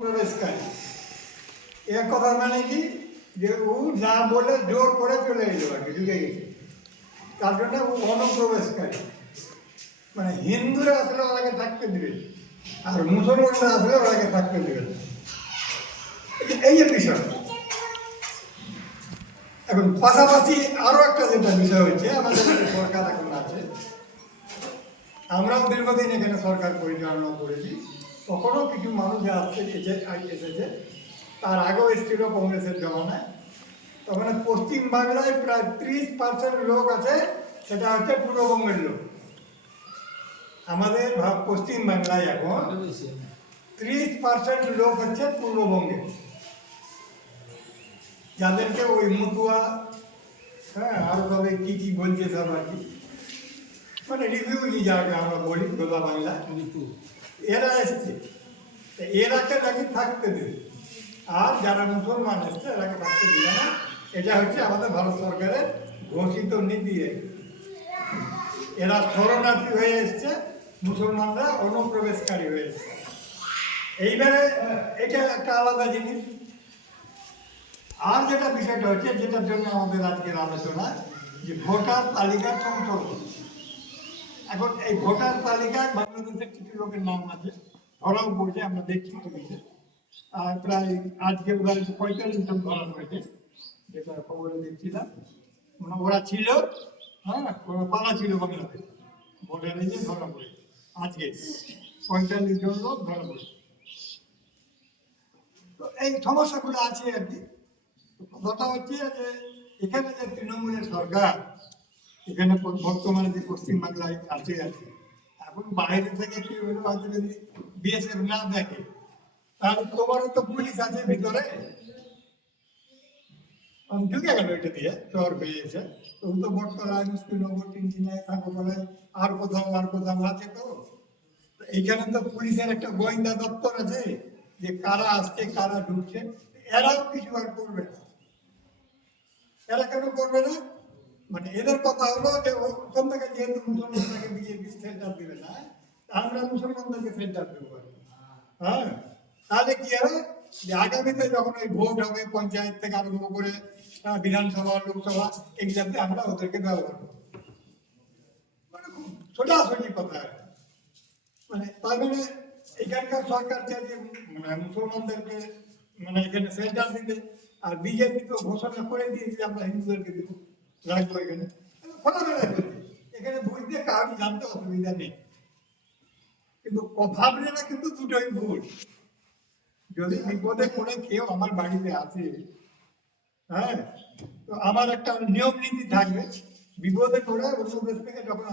প্রবেশকারী এর কথা মানে কি যে ও যা বলে জোর করে চলে এলো আর কি, ঢুকে গেছে। তার জন্য ও অনুপ্রবেশকারী। মানে হিন্দুরা আসলে ওনাকে থাকতে দিবে আর মুসলমানরা আসলে ওনাকে থাকতে দিবে না। এই যে বিষয়। এখন পাশাপাশি আরো একটা যেটা বিষয় হচ্ছে, আমাদের সরকার এখন আছে, আমরাও দীর্ঘদিন এখানে সরকার পরিচালনা করেছি। তখনও কিছু মানুষ এসেছে, তার আগেও এসেছিল কংগ্রেসের জমানায়। তখন পশ্চিমবাংলায় প্রায় 30% লোক আছে, সেটা হচ্ছে পূর্ববঙ্গের লোক। আমাদের পশ্চিমবাংলায় এখন 30% লোক হচ্ছে পূর্ববঙ্গে, যাদেরকে ওই মতুয়া, হ্যাঁ আর তবে কি কি বলছে সব আর কি, মানে রিভিউজি যাকে আমরা বলি গোদা বাংলা, এরা এসছে, এরাকে নাকি থাকতে দেবে। আর যারা মুসলমান এসছে এরাকে থাকতে দিবে না। এটা হচ্ছে আমাদের ভারত সরকারের ঘোষিত নীতি। এরা শরণার্থী হয়ে এসছে, মুসলমানরা অনুপ্রবেশকারী হয়ে এসছে। এইবারে এটা একটা আলাদা জিনিস। আর যেটা বিষয়টা হচ্ছে, যেটার জন্য আমাদের আজকের আলোচনা, যে ভোটার তালিকার সংশোধন। এখন এই ভোটার তালিকায় বাংলাদেশের কিছু লোকের নাম আছে, ধরাও পড়ছে, আমরা দেখছি টিভিতে। আর প্রায় আজকে প্রায় 45 জন ধরা পড়েছে, যেটা খবরে দেখছিলাম। মানে ওরা ছিল, হ্যাঁ ওরা পালা ছিল বাংলাদেশ, ভোটার নিয়ে ধরা পড়েছে। আজকে 45 জন লোক ধরা পড়েছে। তো এই সমস্যাগুলো আছে আর কি। কথা হচ্ছে যে এখানে যে তৃণমূলের সরকার, এখানে বর্তমানে যে পশ্চিমবাংলায় আছে এখন বাইরে থেকে কি হলো, হয়তো যদি বিএসএফ না দেখে, তাহলে তোমারও তো পুলিশ আছে ভিতরে, ঢুকে গেল এটা দিয়ে চর পেয়েছে। তুমি তো বটতলায়, মুশকিলনগর, টিনটিনায়, ঠাকুরপাড়ায়, আর কোথাও আছে। তো এইখানে তো পুলিশের একটা গোয়েন্দা দপ্তর আছে, যে কারা আসছে কারা ঢুকছে। এরাও কিছু আর করবে না। এরা কেন করবে না? মানে এদের কথা হলো যে ওখান থেকে যেহেতু মুসলমানদেরকে বিজেপি সেন্টার দিবে না, আমরা মুসলমানদেরকে সেন্টার দেবো। হ্যাঁ, তাহলে কি হবে যে আগামীতে যখন ওই ভোট হবে, পঞ্চায়েত থেকে আরম্ভ করে বিধানসভা, লোকসভা, এগুলাতে আমরা ওদেরকে ব্যবহার করবো। মানে খুব সোজাসুজি কথা। মানে তার মানে এখানকার সরকার চাইছে মানে মুসলমানদেরকে মানে এখানে সেন্টার দিতে, আর বিজেপি তো ঘোষণা করে দিয়েছে আমরা হিন্দুদেরকে দিব, রাখবো এখানে। এখানে বুঝতে কারণ জানতে অসুবিধা নেই, কিন্তু ভাবলে না কিন্তু দুটোই ভুল। যদি বিপদে পড়ে কেউ আমার বাড়িতে আসে, হ্যাঁ, তো আমার একটা নিয়ম নীতি থাকবে, বিপদে পড়ে অন্য দেশ থেকে যখন